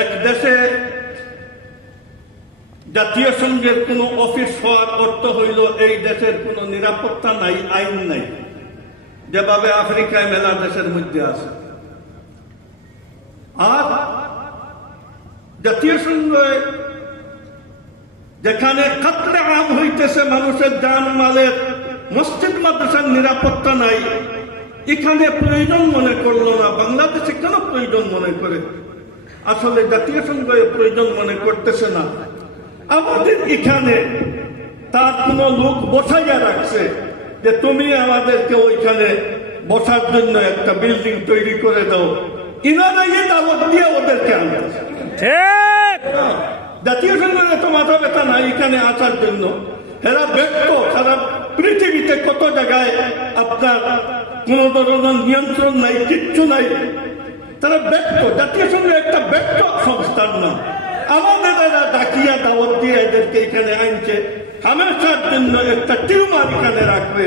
এক দেশে জাতীয় সংঘের কোন অফিস হওয়ার অর্থ হইল এই দেশের কোন নিরাপত্তা নাই, আইন নাই। যেভাবে আফ্রিকায় মেলা দেশের মধ্যে আছে। আর জাতীয় সংঘে যেখানে কাতরে আম হইতেছে মানুষের জান মালের মসজিদ মাদ্রাসার নিরাপত্তা নাই, এখানে প্রয়োজন মনে করল না। বাংলাদেশে কেন প্রয়োজন মনে করে? আসলে জাতীয় এ প্রয়োজন মনে করতেছে না। আমাদের এখানে তার কোন লোক বসাইয়া রাখছে যে তুমি আমাদেরকে ওইখানে বসার জন্য একটা বিল্ডিং তৈরি করে দাও। ইনারা এই দিয়ে ওদেরকে আনতেছে জাতীয় সংঘের এত মাথা ব্যথা নাই এখানে আসার জন্য। এরা ব্যক্ত সারা পৃথিবীতে কত জায়গায় আপনার কোন ধরনের নিয়ন্ত্রণ নাই কিচ্ছু নাই। তারা ব্যক্ত জাতীয় সংঘের একটা ব্যক্ত সংস্থার নাম। আমাদের এরা ডাকিয়া দাওয়াত দিয়ে এদেরকে এখানে আনছে। হামেশার জন্য একটা টিউমার এখানে রাখবে।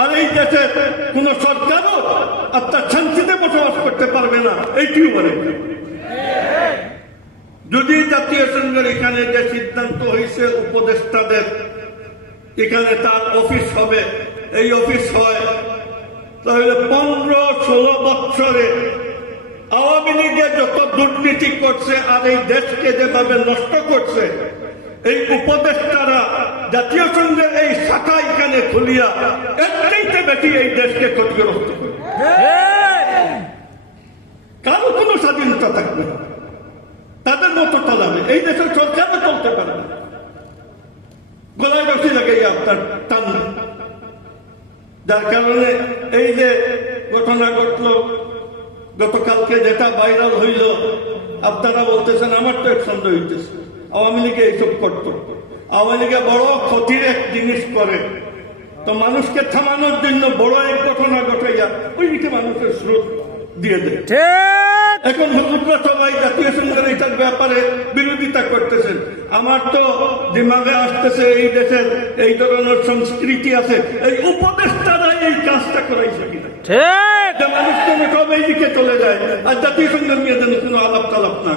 আর এই দেশে কোন সরকারও আপনার শান্তিতে বসবাস করতে পারবে না এই টিউমারের যদি জাতীয় সংঘের এখানে যে সিদ্ধান্ত হয়েছে উপদেষ্টাদের, এখানে তার অফিস হবে। এই অফিস হয় তাহলে পনেরো ষোলো বৎসরে আওয়ামী লীগে যত দুর্নীতি করছে আর এই দেশকে যেভাবে নষ্ট করছে, এই উপদেষ্টারা জাতীয় সংঘের এই শাখা এখানে খুলিয়া এর চাইতে বেশি এই দেশকে ক্ষতিগ্রস্ত কারও। কোনো স্বাধীনতা থাকবে না। তাদের মতো চালাবে এই দেশের সরকারও চলতে পারবে। গলায় রসি লাগে আপনার টান যার কারণে এই যে ঘটনা ঘটলো গতকালকে যেটা ভাইরাল হইল আপনারা বলতেছেন আমার তো এক সন্দেহ হইতেছে। আওয়ামী লীগে এইসব করতো। আওয়ামী লীগে বড় ক্ষতির এক জিনিস করে। তো মানুষকে থামানোর জন্য বড় এক ঘটনা ঘটাইয়া ওই দিকে মানুষের স্রোত দিয়ে দেয়। এখন হুজুররা সবাই জাতীয় সংঘের এটার ব্যাপারে বিরোধিতা করতেছেন। আমার তো দিমাগে আসতেছে এই দেশের এই ধরনের সংস্কৃতি আছে এই উপদেষ্টারা এই কাজটা করাইছে কিনা? একটা মানুষ কমে কবে এইদিকে চলে যায়? আর জাতিসংঘের মেয়েদের কোনো আলাপ তালাপ না